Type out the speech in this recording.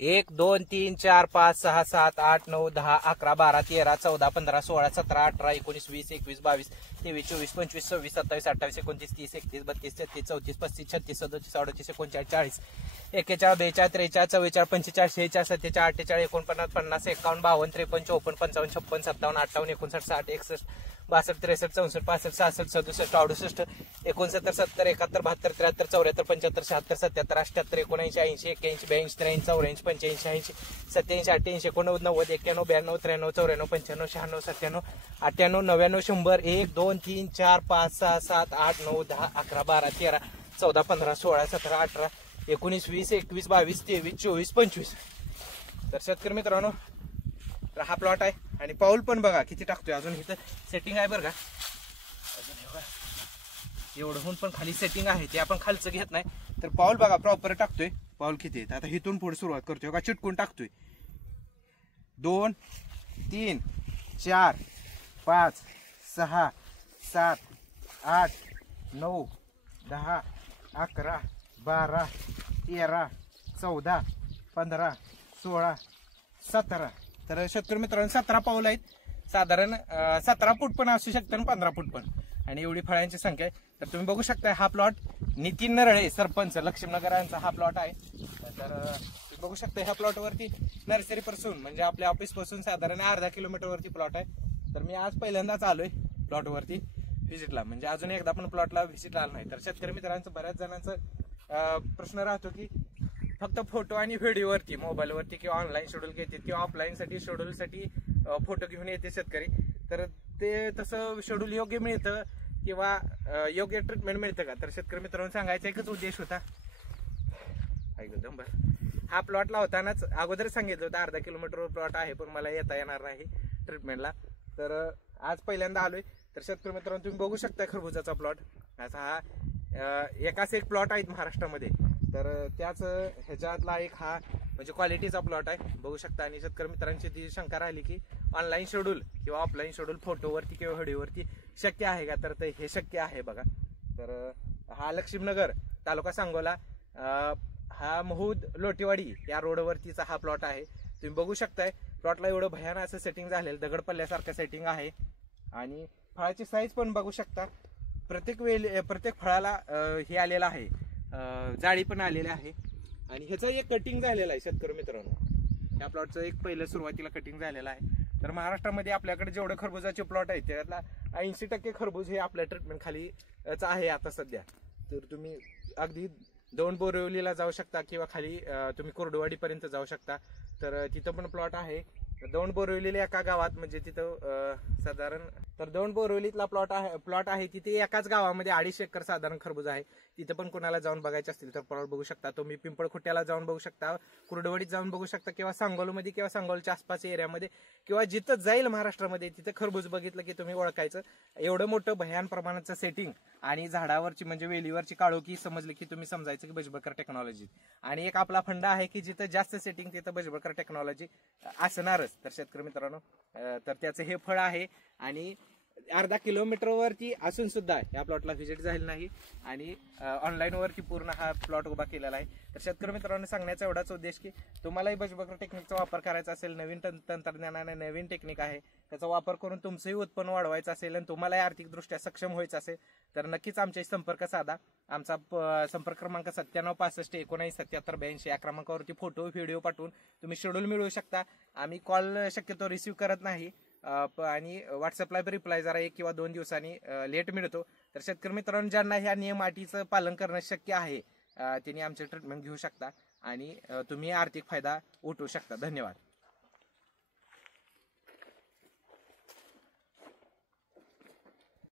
1 2 3 4 5 6 7 8 9 10 11 12 13 14 15 16 17 18 19 20 21 22 23 24 25 26 27 28 29 30 31 32 33 34 35 36 37 38 39 40 41 42 43 44 45 46 47 48 49 50 51 52 53 54 55 56 57 58 59 60 61 62 63 64 65 66 67 68 69 70 71 72 73 74 75 76 77 78 79 80 81 82 83 84 85 86 87 88 89 90 91 92 93 94 95 96 97 98 99 100 1 2 3 4 5 6 7 8 9 10 11 12 13 14 15 16 17 18 19 20 21 22 23 24 25 तर शेतकरी मित्रांनो हा प्लॉट आहे आणि पाऊल पण बघा किती टाकतोय अजून इथं सेटिंग आहे बरं का एवढं होऊन पण खाली सेटिंग आहे ते आपण खालचं घेत नाही तर पाऊल बघा प्रॉपर टाकतोय पाऊल किती आहे आता इथून पुढे सुरुवात करतोय का चिटकून टाकतोय 2 3 4 5 6 7 8 9 10 11 12 13 14 15 16 17 तर शेतकरी मित्रांनो 17 पाऊल आहेत साधारण 17 फूट पण असू शकतं आणि 15 फूट पण आणि एवढी फळांची संख्या आहे तर तुम्ही बघू शकता हा प्लॉट नितीन नरळे सरपंच लक्ष्मीनगरांचा हा प्लॉट आहे तर तुम्ही बघू शकता ह्या प्लॉटवरती नर्सरी पासून म्हणजे आपल्या ऑफिस पासून साधारण अर्धा किलोमीटर वरती प्लॉट आहे तर मी आज पहिल्यांदाच आलोय प्लॉटवरती व्हिजिटला म्हणजे अजून एकदा पण प्लॉटला व्हिजिट आला नाही तर शेतकरी मित्रांचं बऱ्याच जणांचा प्रश्न राहतो की फक्त फोटो आणि व्हिडिओवरती मोबाईलवरती किंवा ऑनलाईन शेड्यूल घेतात किंवा ऑफलाईन साठी शेड्यूलसाठी फोटो घेऊन येते शेतकरी तर ते तसं शेड्यूल योग्य मिळतं किंवा योग्य ट्रीटमेंट मिळतं का तर शेतकरी मित्रांनो सांगायचा एकच उद्देश होता हा प्लॉट लावतानाच अगोदर सांगितलं होतं अर्धा किलोमीटरवर प्लॉट आहे पण मला येता येणार नाही ट्रीटमेंटला तर आज पहिल्यांदा आलोय तर शेतकरी मित्रांनो तुम्ही बघू शकता खरबुजाचा प्लॉट असा हा एकाच एक प्लॉट आहेत महाराष्ट्रामध्ये तर त्याच ह्याच्यातला एक हा म्हणजे क्वालिटीचा प्लॉट आहे बघू शकता आणि शेतकरी मित्रांची ती शंका राहिली की ऑनलाईन शेड्यूल किंवा ऑफलाईन शेड्यूल फोटोवरती किंवा व्हिडिओवरती शक्य आहे का तर हे शक्य आहे बघा तर हा लक्ष्मीनगर तालुका सांगोला हा महूद लोटेवाडी या रोडवरतीचा हा प्लॉट आहे तुम्ही बघू शकताय प्लॉटला एवढं भयानक असं सेटिंग झालेलं दगड पल्ल्यासारखं सेटिंग आहे आणि फळाची साईज पण बघू शकता प्रत्येक फळाला हे आलेलं आहे जाळी पण आलेली आहे आणि ह्याचं एक कटिंग झालेलं आहे शेतकरी मित्रांनो या प्लॉटचं एक पहिलं सुरुवातीला कटिंग झालेलं आहे तर महाराष्ट्रामध्ये आपल्याकडे जेवढे खरबुजाचे प्लॉट आहेत त्यातला 80% खरबूज हे आपल्या ट्रीटमेंट खालीच आहे आता सध्या तर तुम्ही अगदी दौंड बोरिवलीला जाऊ शकता किंवा खाली तुम्ही कुर्डुवाडीपर्यंत जाऊ शकता तर तिथं पण प्लॉट आहे दौंड बोरिवलीला एका गावात म्हणजे तिथं साधारण तर दौंड बोरिवलीतला प्लॉट आहे तिथे एकाच गावामध्ये 250 एकर साधारण खरबूज आहे तिथं पण कोणाला जाऊन बघायचे असतील तर प्लॉट बघू शकता तुम्ही पिंपळखुट्याला जाऊन बघू शकता कुर्डुवाडीत जाऊन बघू शकता किंवा सांगोलमध्ये किंवा सांगोलच्या आसपासच्या एरियामध्ये किंवा जिथं जाईल महाराष्ट्रामध्ये तिथं खरबूज बघितलं की तुम्ही ओळखायचं एवढं मोठं भयान प्रमाणाचं सेटिंग आणि झाडावरची म्हणजे वेलीवरची काळोखी समजली की तुम्ही समजायचं की बजबळकर टेक्नॉलॉजी आणि एक आपला फंड आहे की जिथं जास्त सेटिंग तिथं बजबळकर टेक्नॉलॉजी असणारच तर शेतकरी मित्रांनो तर त्याचं हे फळ आहे आणि अर्धा किलोमीटरवरती असून सुद्धा या प्लॉटला व्हिजिट झाली नाही आणि ऑनलाईन वरती पूर्ण हा प्लॉट उभा केलेला आहे तर शेतकरी मित्रांनो सांगण्याचा एवढाच उद्देश की तुम्हालाही बजबळकर टेक्निकचा वापर करायचा असेल नवीन तंत्रज्ञानाने नवीन टेक्निक आहे त्याचा वापर करून तुमचंही उत्पन्न वाढवायचं असेल आणि तुम्हालाही आर्थिकदृष्ट्या सक्षम व्हायचं असेल तर नक्कीच आमच्याशी संपर्क साधा आमचा संपर्क क्रमांक 97 65 19 77 82 या क्रमांकावरती फोटो व्हिडिओ पाठवून तुम्ही शेड्यूल मिळवू शकता आम्ही कॉल शक्यतो रिसिव्ह करत नाही आणि व्हॉट्सअपला रिप्लाय जरा 1 किंवा 2 दिवसांनी लेट मिळतो तर शेतकरी मित्रांनो ज्यांना ह्या नियम अटीचं पालन करणं शक्य आहे त्यांनी आमचे ट्रीटमेंट घेऊ शकता आणि तुम्ही आर्थिक फायदा उठवू शकता धन्यवाद